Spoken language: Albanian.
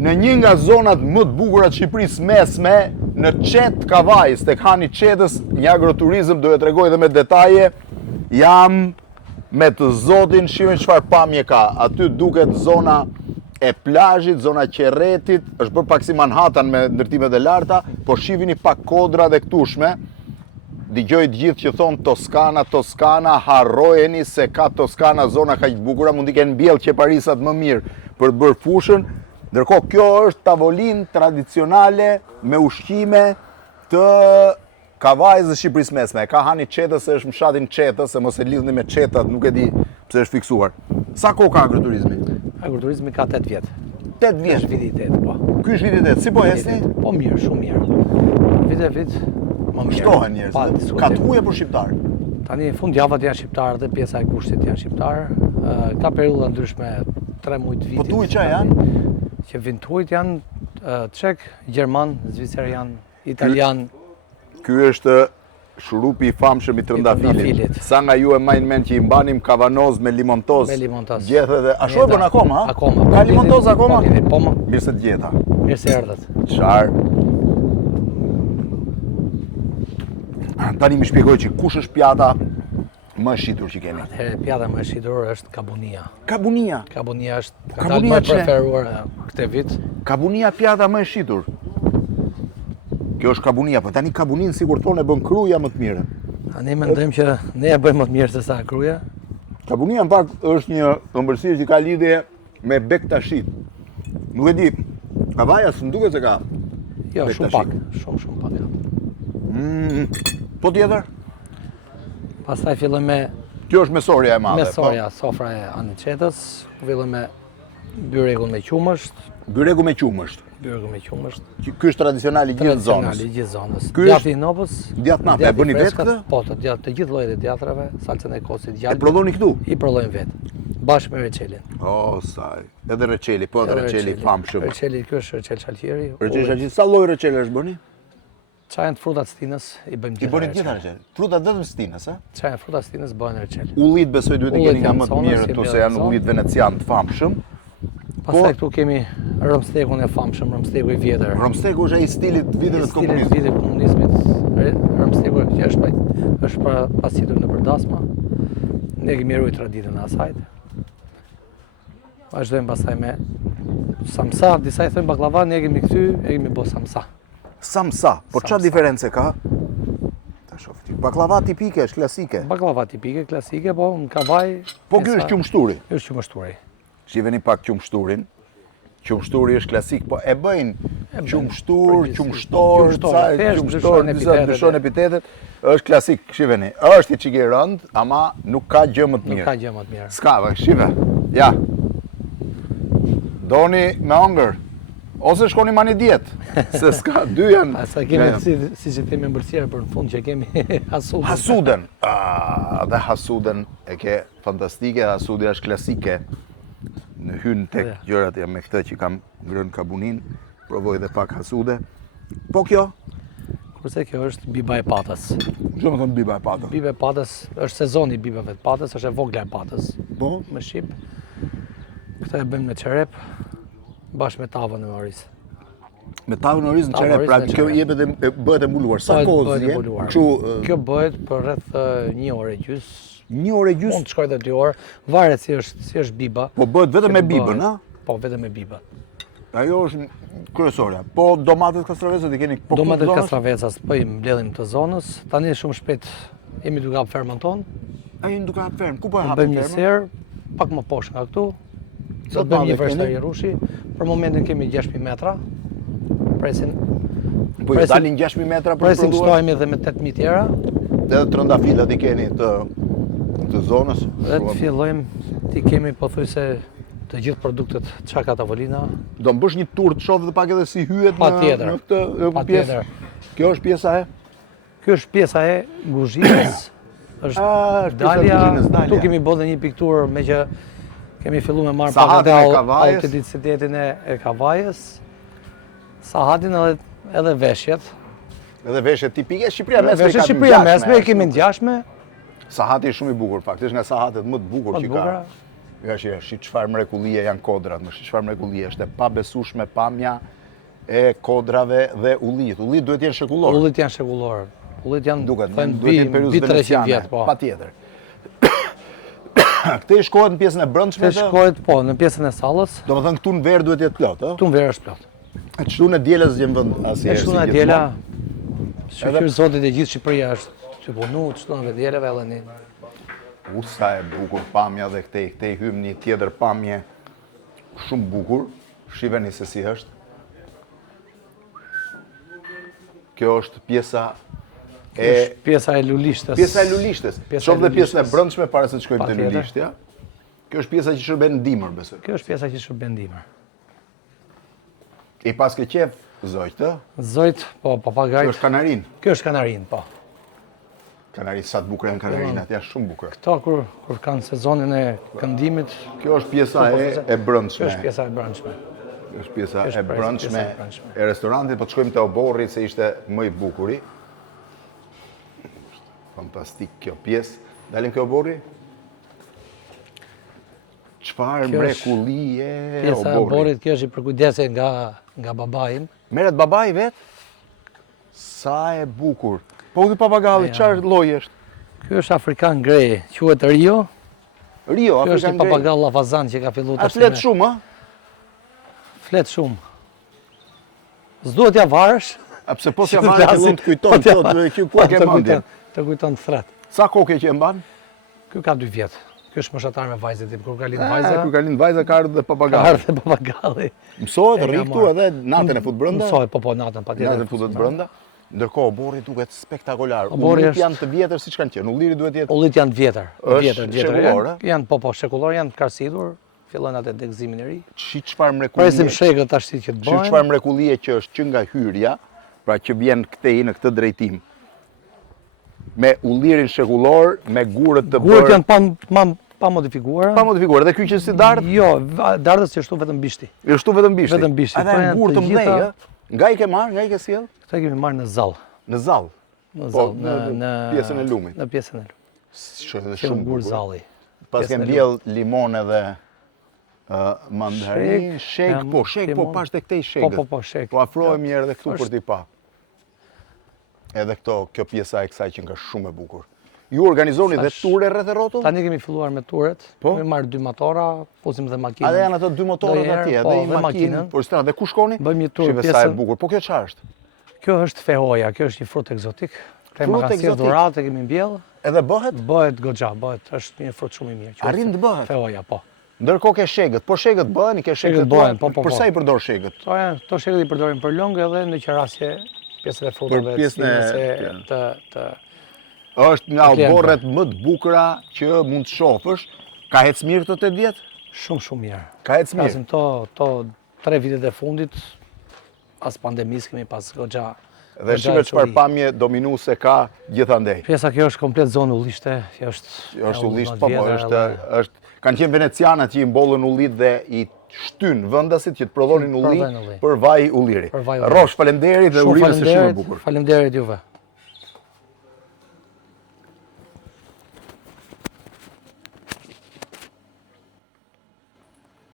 Në një nga zonat më të bukura të Shqipërisë mesme, në qet Kavajës, tek hani qetës, një agroturizëm, do e tregoj dhe me detaje, jam me të zotin, shihni çfarë pamje ka. Aty duket zona e plazhit, zona qerretit, është bërë pak si Manhattan me ndërtimet e larta, por shihni pak kodra dhe këtushme. Dëgjoj të gjithë që thonë Toskana, Toskana, harrojeni se ka Toskana zona kaq të bukura, mund t'i kenë mbjellë qeparisat më mirë për të bërë fushën. Ndërkohë kjo është tavolinë tradicionale me ushqime të Kavajës dhe Shqipërisë mesme. Ka hani qetës, se është mshatin qetës, se mos e lidhni me qetat, nuk e di pse është fiksuar. Sa kohë ka agroturizmi? Agroturizmi ka 8 vjet. 8 vjet? Është viti 8, po. Ky është viti 8. Si po hesni? Po mirë, shumë mirë. Vit më mirë. Shtohen njerëzit. Ka të huaj për shqiptar. Tani fundjavat janë shqiptarë dhe pjesa e kushtit janë shqiptarë. Ka periudha ndryshme 3 muaj të vitit. Po të huaj çfarë janë? Që vin të huajt janë çek, gjerman, zvicerian, italian. Ky është shurupi i famshëm i trëndafilit. Sa nga ju e majnë mend që i mbanim kavanoz me limontoz. Me limontoz. Gjethe dhe... A shoj bën akoma, ha? Akoma. Ka limontoz akoma? Po më. Mirë se të gjeta. Mirë se erdhët. Qarë? Tani më shpjegoj që kush është pjata më e shitur që keni? Pjata më e shitur është kabunia. Kabunia? Kabunia është ka dalë më preferuar këtë vit. Kabunia pjata më e shitur. Kjo është kabunia, po tani kabunin sigur thonë e bën kruja më të mirë. Ne mendojmë që ne e bëjmë më të mirë se sa kruja. Kabunia në fakt është një ëmbëlsirë që ka lidhje me bektashit. Nuk e di, Kavaja s'm duket se ka. Jo, shumë pak, shumë pak. Po tjetër? Pastaj fillojmë me... Kjo është mesoria e madhe. Mesoria, sofra e aniqetës. Fillojmë me byrekun me qumësht. Byregu me qumësht. Byregu me qumësht. Ky është tradicionali i gjithë zonës. Tradicionali i gjithë zonës. Djati i nopës. Djatë nape, e bëni vetë këtë? Po, të gjithë llojet e djatrave, salcën e kosit, gjalpë. E prodhoni këtu? I prodhojmë vetë. Bashkë me reçelin. O, saj. Edhe reçeli, po edhe reçeli famshëm. Reçeli, ky është reçel qalqieri. Reçel qalqieri, sa lloj reçele është bëni? Çajën frutat stinës i bëjmë gjithë. I bëni gjithë reçel. Frutat vetëm stinës, a? Çajën frutat stinës bëhen reçel. Ullit besoj duhet të keni nga më të mirë këtu se janë ullit venecian të famshëm. Pastaj këtu kemi rëmstekun e famshëm, rëmsteku i vjetër. Rëmsteku është ai stili të viteve të komunizmit. Vitet të komunizmit. Rëmsteku që është pasitur në përdasma. Ne kemi ruajtur traditën e asaj. Vazhdojmë pastaj me samsa, disa i thojnë baklava, ne kemi këty, e kemi bë samsa. Samsa, po çfarë diferencë ka? Ta shoh. Baklava tipike, është klasike. Baklava tipike, klasike, po në Kavaj. Po ky është qumshturi. Është qumshturi. Shiheni pak qumshturin. Qumshturi është klasik, po e bëjnë qumshtur, qumshtor, ndryshon epitetet. Është klasik, shiheni. Është i çike rënd, ama nuk ka gjë më të mirë. Nuk ka gjë më të mirë. S'ka, shive. Ja. Doni me ëngër. Ose shkoni mani dietë, se s'ka, dy janë... Asa kemi, si që themi mbërësirë për në fund që kemi hasuden. Hasuden! Dhe hasuden e ke fantastike, hasuden është klasike. Në hynë tek gjërat me këtë që kam ngrënë kabunin, provoj dhe pak hasude. Po kjo? Kurse kjo është biba e patës. Që më thënë biba e patës? Biba e patës është sezoni bibave të patës, është e vogla e patës. Po? Me shqip. Këtë e bëjmë me qerep. Bashkë me tavën e oriz. Me tavën e oriz në qerep, pra kjo bëhet e mbuluar. Sa kohë zje? Kjo bëhet për rreth 1 orë e gjys. 1 orë e gjys? Mund të shkoj dhe 2 orë, varet si është biba. Po bëhet vetëm me bibën, a? Po, vetëm me biba. Ajo është kryesorja. Po domatet kastravecët i keni po këtë zonës? Domatet kastravecës, po i mbledhim të zonës. Tani shumë shpejt jemi duke hap fermën tonë. A jemi duke hap fermë? Ku po e hapim fermën? Bëjmë një serë, pak më poshtë nga këtu. Do të bëjmë një vreshtari rushi, për momentin kemi 6.000 metra, presin... Po ju dalin 6.000 metra për presin shtojmë edhe me 8.000 tjera. Edhe trëndafilat i keni të zonës? Dhe të fillojmë, ti kemi pothuajse të gjithë produktet çaka tavolina. Do më bësh një tur të shoh dhe pak edhe si hyhet në këtë pjesë? Kjo është pjesa e? Kjo është pjesa e guzhinës, është dalja, tu kemi bërë një pikturë me që kemi fillu me marrë pak edhe autenticitetin e Kavajës, sahatin edhe veshjet. Edhe veshjet tipike, Shqipëria mesme veshjet Shqipëria mesme, e kemi ngjashme. Sahati është shumë i bukur, faktisht nga sahatet më të bukur që ka. Nga shi çfarë mrekullie janë kodrat, më shi çfarë mrekullie është e pabesueshme pamja e kodrave dhe ullit. Ullit duhet jenë shekullor. Ullit janë shekullor. Ullit janë duhet mbi jenë periudhë 300 vjet, po. Patjetër. Këtë i shkohet në pjesën e brendshme. Këtë shkohet po në pjesën e sallës. Domethënë këtu në verë duhet jetë plot, ëh? Këtu në verë është plot. Kështu në dielës gjem vend asnjëherë. Kështu në diela. Shqyrë zotit e gjithë Shqipëria është që punu, kështu në dielave edhe një. Sa e bukur pamja dhe këtej hym një tjetër pamje shumë bukur. Shiheni se si është. Kjo është pjesa pjesa e lulishtes. Pjesa e lulishtes. Shoh dhe pjesën e brendshme para se të shkojmë te lulishtja. Kjo është pjesa që shërben ndimër, besoj. Kjo është pjesa që shërben ndimër. I pas ke qef zojt, ë? Zojt, po, papagajt. Kjo është kanarin. Kjo është kanarin, po. Kanarin, sa të bukur janë kanarinat, janë shumë bukur. Këto kur kanë sezonin e këndimit. Kjo është pjesa e brendshme. Kjo është pjesa e brendshme. Kjo është pjesa e brendshme e restorantit, po të shkojmë te oborri se ishte më i bukuri. Fantastik kjo pjesë. Dalim kjo oborri? Çfarë mrekullie oborri. Pjesa e oborrit kjo është i përkujdese nga babaim. Merret babai vet? Sa e bukur. Po ky papagalli çfarë lloji është? Ky është afrikan grey, quhet Rio. Rio, Ky është afrikan një grey. papagall lavazan që ka filluar të flet shumë, ë? Flet shumë. S'duhet ja varësh. A pse po s'ja varë fillon të kujton thotë ky ku ke mendjen? Të kujton thret. Sa kokë që e mban? Ky ka 2 vjet. Ky është moshatar me vajzën tim. Kur ka lind vajza. Kur ka lind vajza ka ardhur dhe papagalli. Ka ardhur dhe papagalli. Mësohet rri këtu edhe natën e fut brenda? Mësohet, po natën patjetër. Natën futet brenda. Ndërkohë oborri duket spektakolar. Oborri Ullit janë të vjetër siç kanë qenë. Ulliri duhet jetë. Ullit janë të vjetër. Shekullor, janë po shekullor, janë të karsitur. Fillojnë atë degëzimin e ri. Çfarë mrekullie. Presim shekët tash që të bëjnë. Çfarë mrekullie që është që nga hyrja, pra që vjen këtej në këtë drejtim. Me ullirin shekullor, me gurët të bërë. Gurët janë pa modifikuara. Pa modifikuara. Dhe ky që si dardh? Jo, dardhës që shtu vetëm bishti. I shtu vetëm bishti. Vetëm bishti. Ata janë gurë të mëdhenj, ë? Nga i ke marrë, nga i ke sjell? Këta kemi marrë në zall. Në zall. Në zall, në pjesën e lumit. Në pjesën e lumit. Shumë shumë gur zalli. Pas kem mbjell limon edhe mandarin, shek, po pash tek këtej shekët. Po, shek. Po afrohemi edhe këtu për t'i pa. Edhe kjo pjesa e kësaj që nga shumë e bukur. Ju organizoni dhe ture rreth e rrotull? Tani kemi filluar me turet. Kemi marrë 2 motora, fusim dhe makinën. A dhe janë ato 2 motorët atje, edhe i makinë. Po s'ta, dhe ku shkoni? Bëjmë një tur pjesën. Shive sa e bukur. Po kjo çfarë është? Kjo është fehoja, kjo është një frut ekzotik. Krema ka sjellë dhuratë, kemi mbjell. Edhe bëhet? Bëhet goxha, është një frut shumë i mirë. Arrin të bëhet? Fehoja, po. Ndërkohë ke shegët, po shegët bëhen, ke shegët bëhen, po. Për sa i përdor shegët? Këto shegët i përdorim për longë edhe në qerasje pjesën e frutave të është nga oborret më të bukura që mund të shohësh. Ka ecë mirë këto 8 vjet? Shumë mirë. Ka ecë mirë. Pasim to 3 vitet e fundit, as pandemisë kemi pas goxha. Dhe shime çfarë pamje dominuese ka gjithandej. Pjesa kjo është komplet zonë ullishte, është ullisht, po, kanë qenë venecianët që i mbollën ullit dhe i shtyn vendasit që të prodhonin ulli për vaj ulliri. Rosh, faleminderit dhe urime së shumë bukur. Faleminderit juve.